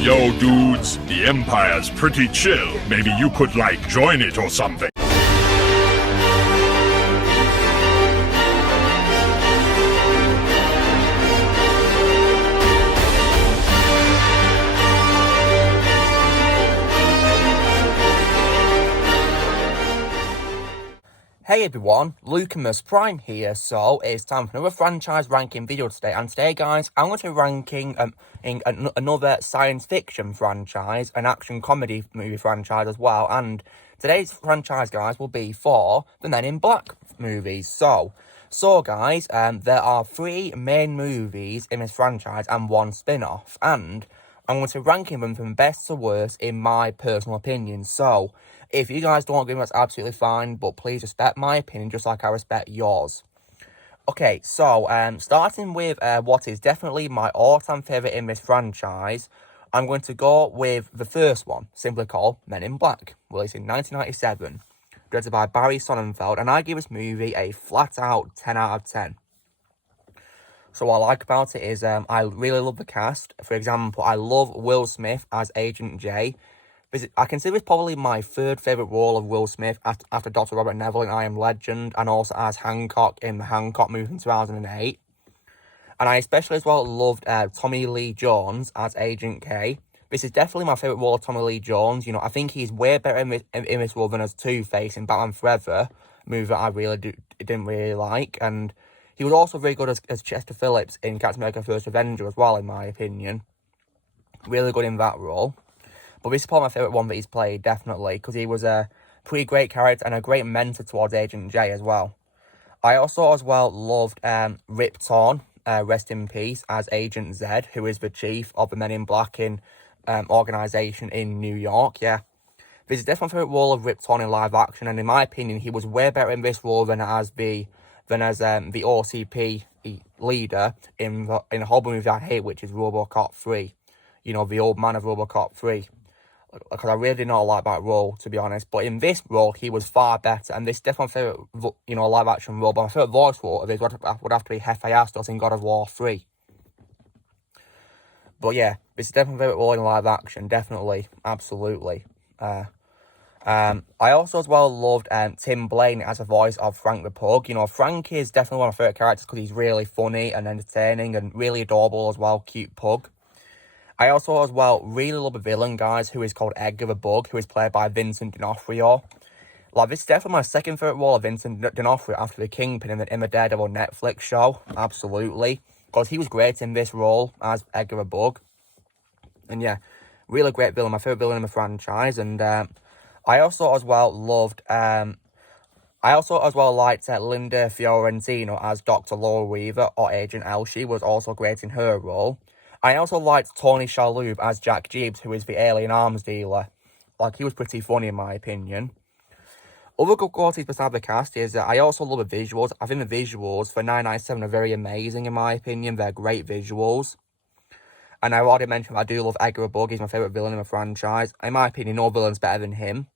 Yo, dudes, the Empire's pretty chill. Maybe you could, join it or something. Hey everyone, Lucamus Prime here. So it's time for another franchise ranking video today, and today guys I'm going to be ranking another science fiction franchise, an action comedy movie franchise as well, and today's franchise guys will be for the Men in Black movies. So guys, there are 3 main movies in this franchise and 1 spin-off, and I'm going to be ranking them from best to worst in my personal opinion. So if you guys don't agree, that's absolutely fine, but please respect my opinion just like I respect yours. Okay, so starting with what is definitely my all-time favourite in this franchise, I'm going to go with the first one, simply called Men in Black, released in 1997, directed by Barry Sonnenfeld, and I give this movie a flat-out 10 out of 10. So what I like about it is I really love the cast. For example, I love Will Smith as Agent J. I consider this probably my 3rd favourite role of Will Smith after Dr. Robert Neville in I Am Legend, and also as Hancock in the Hancock movie in 2008. And I especially as well loved Tommy Lee Jones as Agent K. This is definitely my favourite role of Tommy Lee Jones. You know, I think he's way better in this role than as Two-Face in Batman Forever, a movie that I didn't really like. And he was also very good as Chester Phillips in Captain America First Avenger as well, in my opinion. Really good in that role. But this is probably my favourite one that he's played, definitely, because he was a pretty great character and a great mentor towards Agent J as well. I also as well loved Rip Torn, rest in peace, as Agent Z, who is the chief of the Men in Black organisation in New York, yeah. This is definitely my favourite role of Rip Torn in live action, and in my opinion, he was way better in this role than as the OCP leader in a horrible movie I hate, which is RoboCop 3. You know, the old man of RoboCop 3. Because I really did not like that role, to be honest. But in this role, he was far better. And this is definitely my favourite, live-action role. But my favourite voice role of his would have to be Hephaestus in God of War 3. But yeah, this is definitely my favourite role in live-action. Definitely. Absolutely. I also as well loved Tim Blaine as a voice of Frank the Pug. You know, Frank is definitely one of my favourite characters because he's really funny and entertaining and really adorable as well. Cute pug. I also, as well, really love a villain, guys, who is called Edgar the Bug, who is played by Vincent D'Onofrio. This is definitely my 2nd favourite role of Vincent D'Onofrio after the Kingpin in the Daredevil Netflix show. Absolutely. Because he was great in this role as Edgar the Bug. And yeah, really great villain, my favourite villain in the franchise. And I also, as well, loved... liked Linda Fiorentino as Dr. Laura Weaver, or Agent L. She was also great in her role. I also liked Tony Shalhoub as Jack Jeeves, who is the alien arms dealer. He was pretty funny in my opinion. Other good qualities beside the cast is that I also love the visuals. I think the visuals for 997 are very amazing in my opinion. They're great visuals. And I've already mentioned I do love Edgar the Bug. He's my favourite villain in the franchise. In my opinion, no villain's better than him.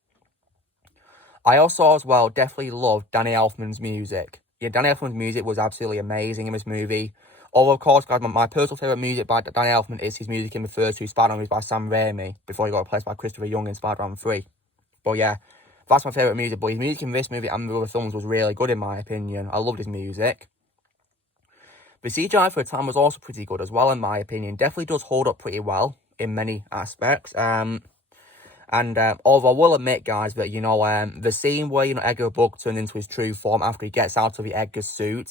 I also as well definitely love Danny Elfman's music. Yeah, Danny Elfman's music was absolutely amazing in this movie. Although, of course, guys, my personal favourite music by Danny Elfman is his music in the first 2 Spider-Man movies by Sam Raimi, before he got replaced by Christopher Young in Spider-Man 3. But yeah, that's my favourite music. But his music in this movie and the other films was really good, in my opinion. I loved his music. The CGI for the time was also pretty good as well, in my opinion. Definitely does hold up pretty well in many aspects. Although I will admit, guys, that, the scene where, Edgar Bug turned into his true form after he gets out of the Edgar suit,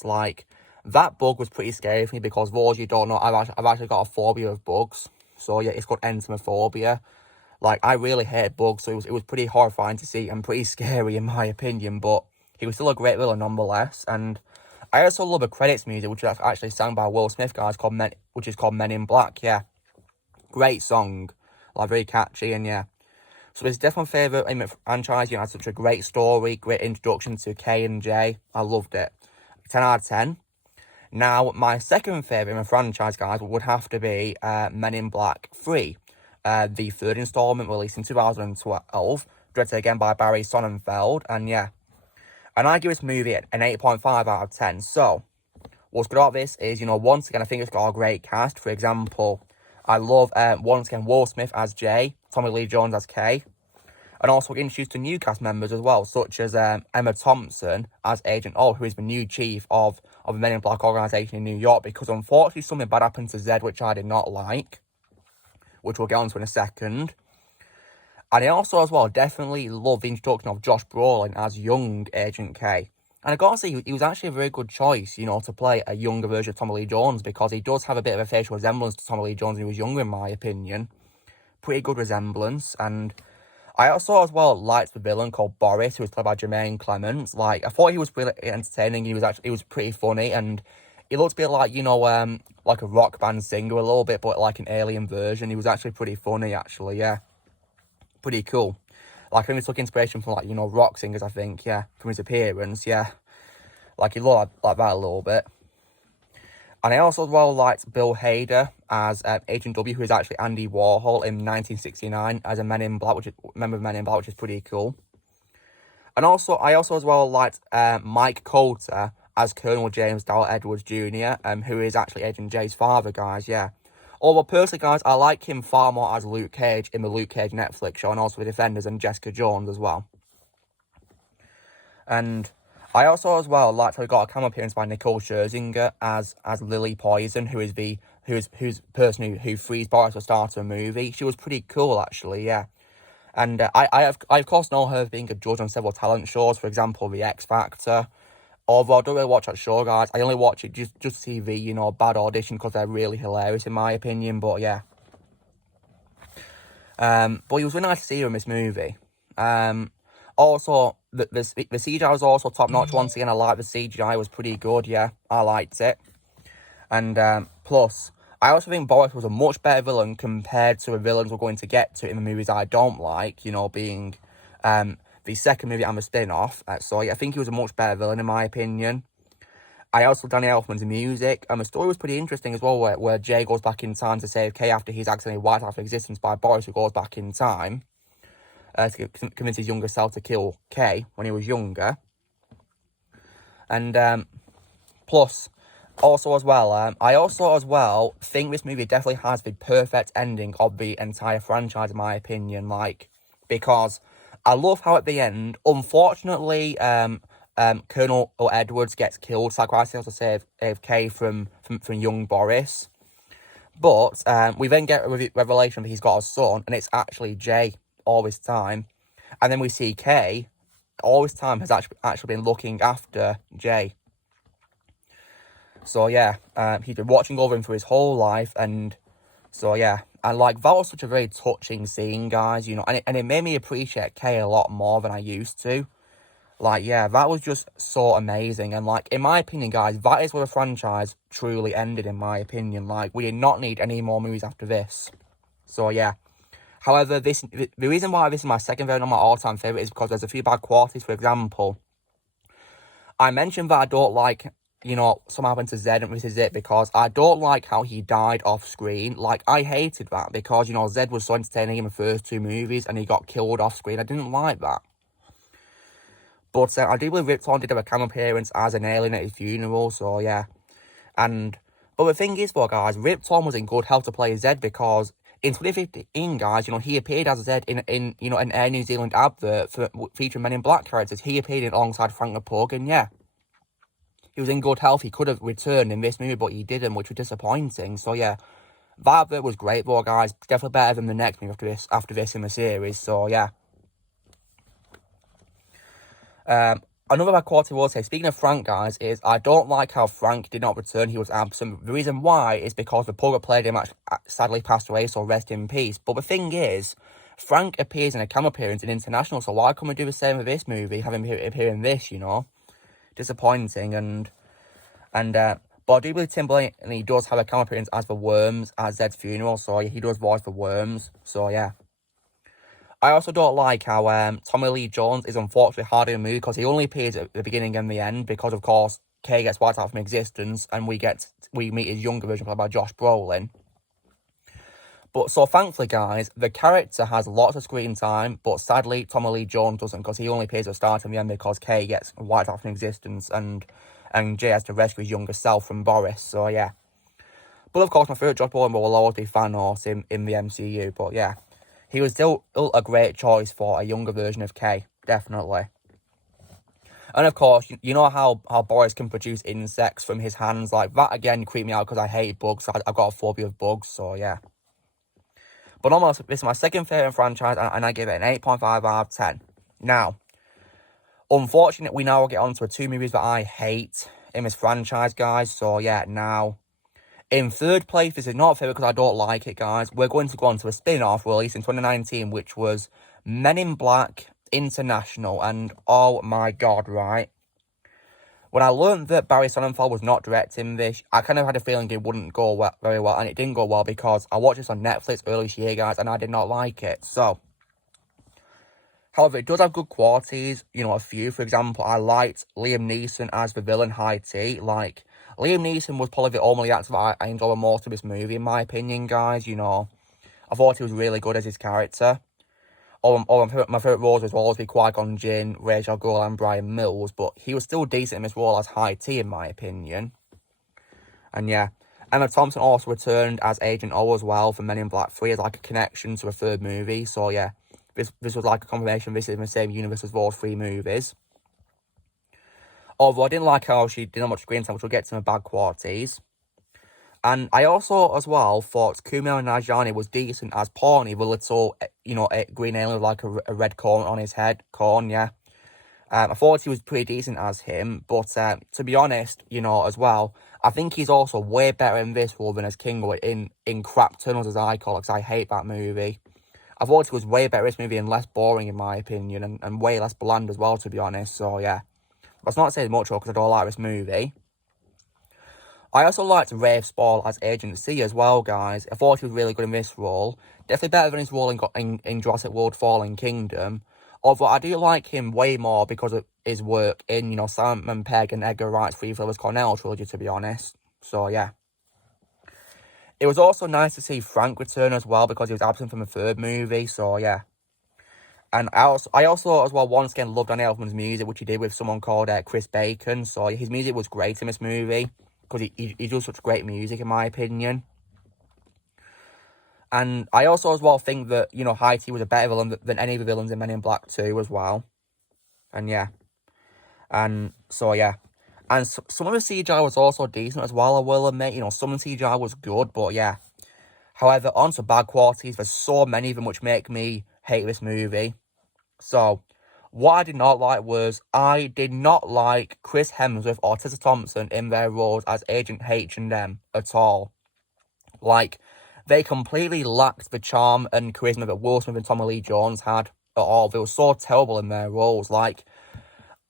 that bug was pretty scary for me because, for those you don't know, I've actually got a phobia of bugs. So, yeah, it's called entomophobia. I really hate bugs, so it was pretty horrifying to see and pretty scary in my opinion, but he was still a great villain nonetheless. And I also love the credits music, which is actually sung by Will Smith, guys, which is called Men in Black, yeah. Great song. Very catchy, and yeah. So it's definitely my favourite in the franchise. It had such a great story, great introduction to K and J. I loved it. 10 out of 10. Now, my 2nd favourite in the franchise, guys, would have to be Men in Black 3. The 3rd instalment, released in 2012, directed again by Barry Sonnenfeld, and yeah. And I give this movie an 8.5 out of 10. So, what's good about this is, once again, I think it's got a great cast. For example, I love, once again, Will Smith as Jay, Tommy Lee Jones as Kay. And also introduced to new cast members as well, such as Emma Thompson as Agent O, who is the new chief of the Men in Black organisation in New York, because unfortunately something bad happened to Zed, which I did not like, which we'll get onto in a second. And I also, as well, definitely love the introduction of Josh Brolin as young Agent K. And I gotta say, he was actually a very good choice, you know, to play a younger version of Tommy Lee Jones, because he does have a bit of a facial resemblance to Tommy Lee Jones when he was younger, in my opinion. Pretty good resemblance. And I also, as well, liked the villain called Boris, who was played by Jermaine Clements. Like, I thought he was really entertaining. He was pretty funny, and he looked a bit like, you know, like a rock band singer a little bit, but like an alien version. He was actually pretty funny, actually, yeah. Pretty cool. Like, I think he took inspiration from, like, you know, rock singers, I think, yeah, from his appearance, yeah. Like, he looked like that a little bit. And I also, as well, liked Bill Hader as Agent W, who is actually Andy Warhol in 1969 as a member of Men in Black, which is pretty cool. And also, I also, as well, liked Mike Coulter as Colonel James Darrell Edwards Jr., who is actually Agent J's father, guys, yeah. Although, personally, guys, I like him far more as Luke Cage in the Luke Cage Netflix show, and also The Defenders and Jessica Jones as well. And I also, as well, liked how we got a cameo appearance by Nicole Scherzinger as Lily Poison, who's the person who frees Boris at the start of a movie. She was pretty cool, actually, yeah. And I of course know her being a judge on several talent shows, for example, The X Factor. Although I don't really watch that show, guys. I only watch it just to see the, you know, bad audition, because they're really hilarious, in my opinion. But yeah. But it was really nice to see her in this movie. Also, the CGI was also top notch. Once again, I liked the CGI. It was pretty good, yeah. I liked it. And plus, I also think Boris was a much better villain compared to the villains we're going to get to in the movies I don't like, you know, being the second movie and the spin-off. So yeah, I think he was a much better villain, in my opinion. I also Danny Elfman's music. The story was pretty interesting as well, where Jay goes back in time to save Kay after he's accidentally wiped out of existence by Boris, who goes back in time to convince his younger self to kill Kay when he was younger. And plus, also as well, I also as well think this movie definitely has the perfect ending of the entire franchise, in my opinion. Like, because I love how at the end, unfortunately, Colonel Edwards gets killed, sacrificing to save Kay from young Boris. But we then get a revelation that he's got a son, and it's actually Jay all this time. And then we see Kay all this time has actually been looking after Jay. So yeah, he's been watching over him for his whole life, and so yeah. And like, that was such a very touching scene, guys, you know, and it made me appreciate Kay a lot more than I used to. Like, yeah, that was just so amazing. And like, in my opinion, guys, that is where the franchise truly ended, in my opinion. Like, we did not need any more movies after this. So yeah. However, the reason why this is my second favorite, not my all-time favorite, is because there's a few bad qualities. For example, I mentioned that I don't like, you know, something happened to Zed, and this is it, because I don't like how he died off screen. Like, I hated that, because, you know, Zed was so entertaining in the first two movies, and he got killed off screen. I didn't like that. But I do believe Rip Torn did have a cameo appearance as an alien at his funeral, so yeah. But the thing is, though, guys, Rip Torn was in good health to play Zed, because in 2015, guys, you know, he appeared as Zed in you know, an Air New Zealand advert featuring Men in Black characters. He appeared in alongside Frank LaPug, and yeah, he was in good health. He could have returned in this movie, but he didn't, which was disappointing. So yeah, that advert was great, though, guys. Definitely better than the next movie after this in the series. So yeah. Another bad quality I will say, speaking of Frank, guys, is I don't like how Frank did not return. He was absent. The reason why is because the pug that played him sadly passed away, so rest in peace. But the thing is, Frank appears in a cameo appearance in International, so why couldn't we do the same with this movie, have him appear in this, you know? Disappointing. But I do believe Tim Blaney does have a cameo appearance as the Worms at Zed's funeral, so yeah, he does voice the Worms, so yeah. I also don't like how Tommy Lee Jones is unfortunately hard in the movie, because he only appears at the beginning and the end, because of course Kay gets wiped out from existence, and we meet his younger version played by Josh Brolin. But so thankfully, guys, the character has lots of screen time, but sadly Tommy Lee Jones doesn't, because he only appears at the start and the end, because Kay gets wiped out from existence, and Jay has to rescue his younger self from Boris. So yeah. But of course, my favourite Josh Brolin will always be Thanos in the MCU. But yeah, he was still a great choice for a younger version of K, definitely. And of course, you know how Boris can produce insects from his hands. Like, that again creeped me out because I hate bugs. I've got a phobia of bugs, so yeah. But almost, this is my second favourite franchise, and I give it an 8.5 out of 10. Now, unfortunately, we now get on to 2 movies that I hate in this franchise, guys. So yeah, now, in third place, this is not fair because I don't like it, guys. We're going to go on to a spin-off released in 2019, which was Men in Black International. And oh my god, right? When I learned that Barry Sonnenfeld was not directing this, I kind of had a feeling it wouldn't go very well, and it didn't go well because I watched this on Netflix earlier this year, guys, and I did not like it. So, however, it does have good qualities, you know, a few. For example, I liked Liam Neeson as the villain, High T. Like, Liam Neeson was probably the only actor that I enjoyed most of this movie, in my opinion, guys, you know. I thought he was really good as his character. My favourite roles will always be Qui-Gon Jinn, Ra's al Ghul, and Brian Mills, but he was still decent in this role as High T, in my opinion. And yeah, Emma Thompson also returned as Agent O as well for Men in Black 3 as like a connection to a third movie. So yeah, this was like a confirmation this is in the same universe as those 3 movies. Although I didn't like how she didn't have much screen time, which we'll get to in bad qualities. And I also, as well, thought Kumail Nanjiani was decent as Pawnee, the little, you know, green alien with like a red corn on his head. Corn, yeah. I thought he was pretty decent as him, but to be honest, you know, as well, I think he's also way better in this role than as Kingo in Crap Tunnels, as I call it, because I hate that movie. I thought he was way better in this movie and less boring, in my opinion, and way less bland as well, to be honest. So, yeah. That's not saying much, because I don't like this movie. I also liked Rafe Spall as Agent C as well, guys. I thought he was really good in this role. Definitely better than his role in Jurassic World Fallen Kingdom. Although I do like him way more because of his work in, you know, Simon Pegg and Edgar Wright's Three Flowers Cornell trilogy, to be honest. So, yeah. It was also nice to see Frank return as well because he was absent from the third movie, so, yeah. And I also, as well, once again loved Danny Elfman's music, which he did with someone called Chris Bacon. So, his music was great in this movie because he does such great music, in my opinion. And I also, as well, think that, you know, High T was a better villain than any of the villains in Men in Black 2 as well. And, yeah. And, so, yeah. And some of the CGI was also decent as well, I will admit. You know, some of the CGI was good, but, yeah. However, on to bad qualities, there's so many of them which make me hate this movie. So, what I did not like was, I did not like Chris Hemsworth or Tessa Thompson in their roles as Agent H&M at all. Like, they completely lacked the charm and charisma that Will Smith and Tommy Lee Jones had at all. They were so terrible in their roles. Like,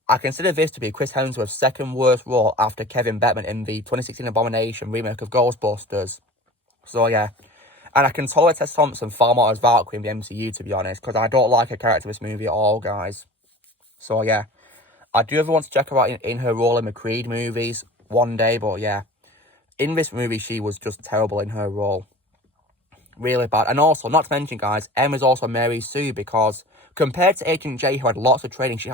I consider this to be Chris Hemsworth's second worst role after Kevin Bettman in the 2016 Abomination remake of Ghostbusters. So, yeah. And I can tolerate Tessa Thompson far more as Valkyrie in the MCU, to be honest, because I don't like her character in this movie at all, guys. So, yeah. I do ever want to check her out in her role in the Creed movies one day, but, yeah. In this movie, she was just terrible in her role. Really bad. And also, not to mention, guys, Emma's also Mary Sue, because compared to Agent J, who had lots of training, she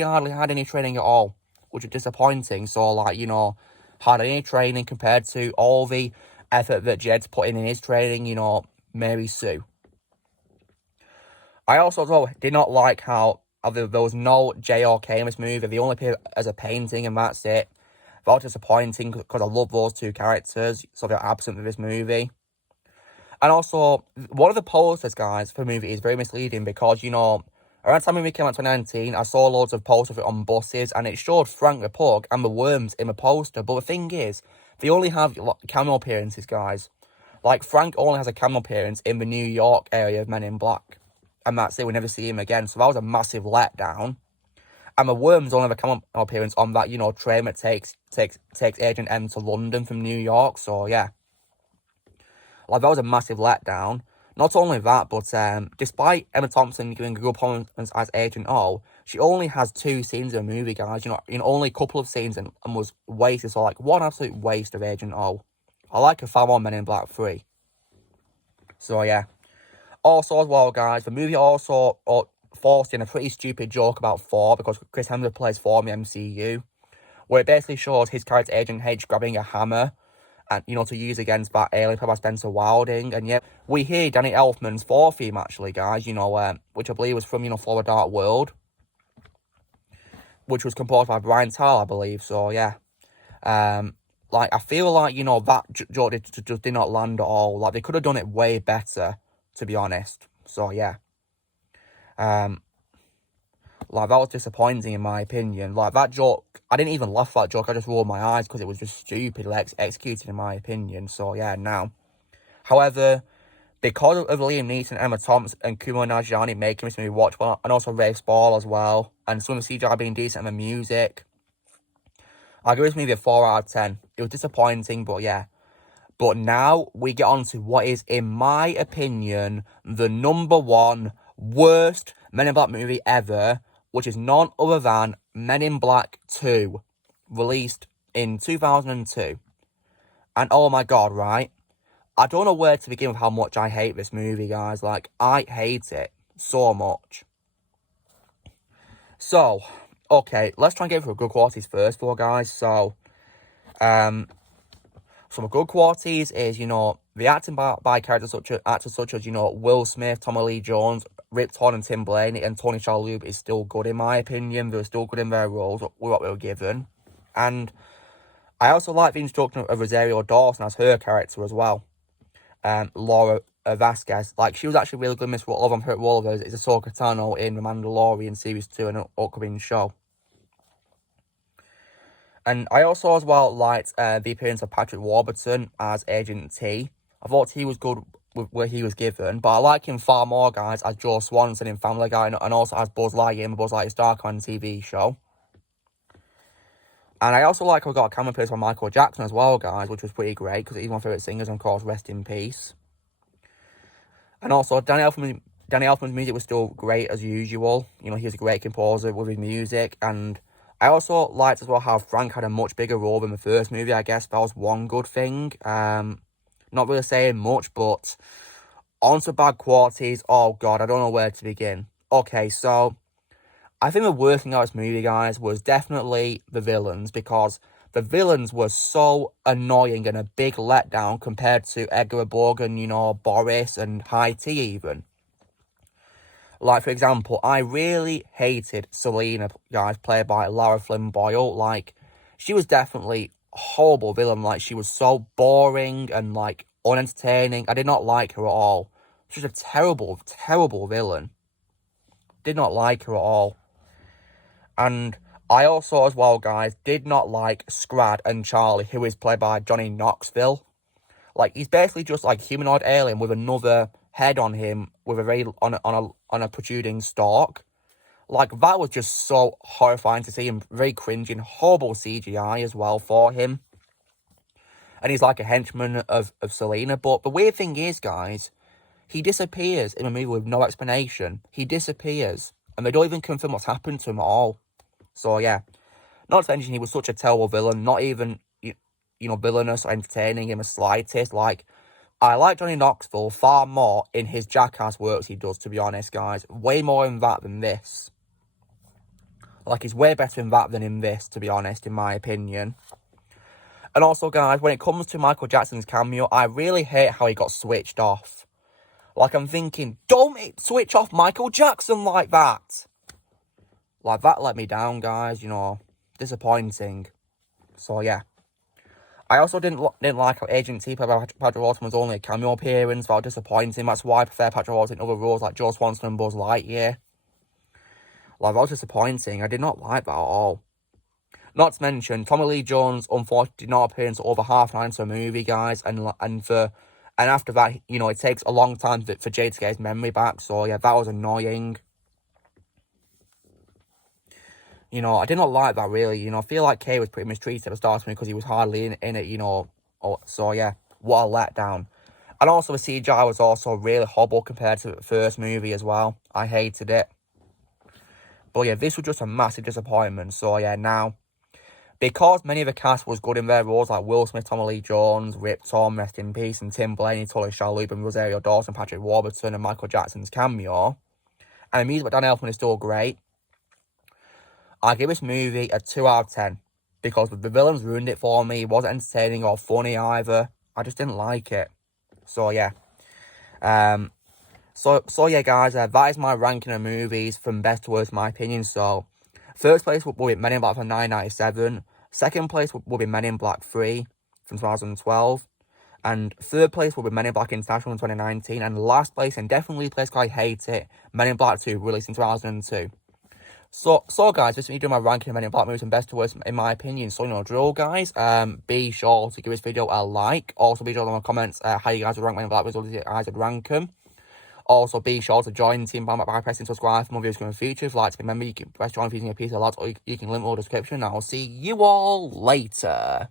hardly had any training at all, which is disappointing. So, like, you know, hardly any training compared to all the effort that Jed's put in his training, you know, Mary Sue. I also, as well, did not like how there was no J or K in this movie. They only appear as a painting, and that's it. That was disappointing, because I love those two characters, so they're absent in this movie. And also, one of the posters, guys, for the movie is very misleading because, you know, around the time the movie came out in 2019, I saw loads of posters on buses, and it showed Frank the Pug and the worms in the poster. But the thing is, they only have cameo appearances, guys. Like, Frank only has a cameo appearance in the New York area of Men in Black. And that's it, we never see him again. So that was a massive letdown. And the worms only have a cameo appearance on that, you know, train that takes Agent M to London from New York. So, yeah. Like, that was a massive letdown. Not only that, but despite Emma Thompson giving a good performance as Agent O, she only has 2 scenes in the movie, guys. You know, only a couple of scenes and was wasted. So, like, what an absolute waste of Agent O. I like her far more Men in Black 3. So, yeah. Also, as well, guys, the movie also forced in a pretty stupid joke about Thor, because Chris Hemsworth plays Thor in the MCU, where it basically shows his character Agent H grabbing a hammer and, you know, to use against that alien played by Spencer Wilding. And yeah, we hear Danny Elfman's 4 theme, actually, guys, you know, which I believe was from, you know, For a Dark World, which was composed by Brian Tyler, I believe. So, yeah. Like, I feel like, you know, that joke just did not land at all. Like, they could have done it way better, to be honest. So, yeah. Like, that was disappointing in my opinion. Like, that joke, I didn't even laugh at that joke, I just rolled my eyes because it was just stupidly executed in my opinion. So, yeah, now. However, because of Liam Neeson, Emma Thompson, and Kumail Nanjiani making this movie watchable, and also Rafe Spall as well, and some of the CGI being decent, and the music, I give this movie a 4 out of 10. It was disappointing, but yeah. But now we get on to what is, in my opinion, the #1 worst Men in Black movie ever, which is none other than Men in Black 2, released in 2002. And oh my god, right? I don't know where to begin with how much I hate this movie, guys. Like, I hate it so much. So, okay, let's try and get through good qualities first, though, guys. So, some good qualities is, you know, the acting by actors such as, you know, Will Smith, Tommy Lee Jones, Rip Torn, and Tim Blaney, and Tony Shalhoub is still good in my opinion. They were still good in their roles with what they were given. And I also like the introduction of Rosario Dawson as her character as well. Laura Vasquez, like, she was actually really good in this role. Her role of hers is Ahsoka Tano in The Mandalorian Series 2, an upcoming show. And I also as well liked the appearance of Patrick Warburton as Agent T. I thought he was good with where he was given, but I like him far more, guys, as Joe Swanson in Family Guy, and also as Buzz Lightyear in the Buzz Lightyear Star Command TV show. And I also like how we got a cameo appearance from Michael Jackson as well, guys, which was pretty great, because he's one of my favourite singers, and of course, rest in peace. And also, Danny Elfman's music was still great as usual. You know, he was a great composer with his music, and I also liked as well how Frank had a much bigger role than the first movie. I guess that was one good thing. Not really saying much, but on to bad qualities. Oh god, I don't know where to begin. Okay, so I think the worst thing about this movie, guys, was definitely the villains, because the villains were so annoying and a big letdown compared to Edgar Borgen, you know, Boris, and High T even. Like, for example, I really hated Selena, guys, played by Lara Flynn Boyle. Like, she was definitely a horrible villain. Like, she was so boring and, like, unentertaining. I did not like her at all. She was a terrible, terrible villain. Did not like her at all. And I also, as well, guys, did not like Scrad and Charlie, who is played by Johnny Knoxville. Like, he's basically just like a humanoid alien with another head on him with a very on a protruding stalk. Like, that was just so horrifying to see him, very cringing, horrible CGI as well for him. And he's like a henchman of Selena. But the weird thing is, guys, he disappears in a movie with no explanation. He disappears, and they don't even confirm what's happened to him at all. So yeah, not to mention he was such a terrible villain, not even, you know, villainous or entertaining in the slightest. Like, I like Johnny Knoxville far more in his Jackass works he does, to be honest, guys. Way more in that than this. Like, he's way better in that than in this, to be honest, in my opinion. And also, guys, when it comes to Michael Jackson's cameo, I really hate how he got switched off. Like, I'm thinking, don't switch off Michael Jackson like that. Like, that let me down, guys, you know, disappointing. So, yeah. I also didn't like how Agent T played by Patrick Warburton was only a cameo appearance. That was disappointing. That's why I prefer Patrick Warburton in other roles like Joe Swanson and Buzz Lightyear. Like, that was disappointing. I did not like that at all. Not to mention, Tommy Lee Jones, unfortunately, did not appear until over half an hour into a movie, guys. And after that, you know, it takes a long time for Jade to get his memory back. So, yeah, that was annoying. You know, I did not like that, really. You know, I feel like Kay was pretty mistreated at the start of me because he was hardly in it, you know. So, yeah, what a letdown. And also, the CGI was also really horrible compared to the first movie as well. I hated it. But, yeah, this was just a massive disappointment. So, yeah, now, because many of the cast was good in their roles, like Will Smith, Tommy Lee Jones, Rip Torn, rest in peace, and Tim Blaney, Tony Shalhoub, and Rosario Dawson, Patrick Warburton, and Michael Jackson's cameo, and the music by Dan Elfman is still great, I give this movie a 2 out of 10. because the villains ruined it for me. It wasn't entertaining or funny either. I just didn't like it. So yeah. So yeah, guys, that is my ranking of movies from best to worst, in my opinion. So, first place will be Men in Black from 1997. Second place will be Men in Black 3 from 2012. And third place will be Men in Black International in 2019. And last place, and definitely place because I hate it, Men in Black 2, released in 2002. So guys, this is me doing my ranking of Men in Black movies from best to worst, in my opinion. So, you know, drill, guys. Be sure to give this video a like. Also, be sure to leave in the comments how you guys would rank Men in Black movies, or you guys would rank them. Also, be sure to join the team by pressing subscribe for more videos in the future. If you'd like to be a member, you can press join using a piece of lot, or you can link all the description. I'll see you all later.